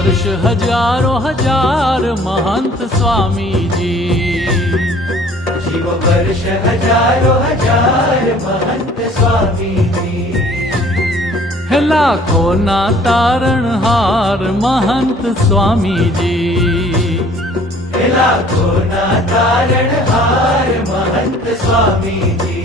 વર્ષ હજારો હજાર મહંત સ્વામીજી. શિવ વર્ષ હજારો હજાર મહંત સ્વામીજી. હે લાખો લાખોના તારણહાર મહંત સ્વામીજી. લાખોના તારણહાર મહંત સ્વામીજી.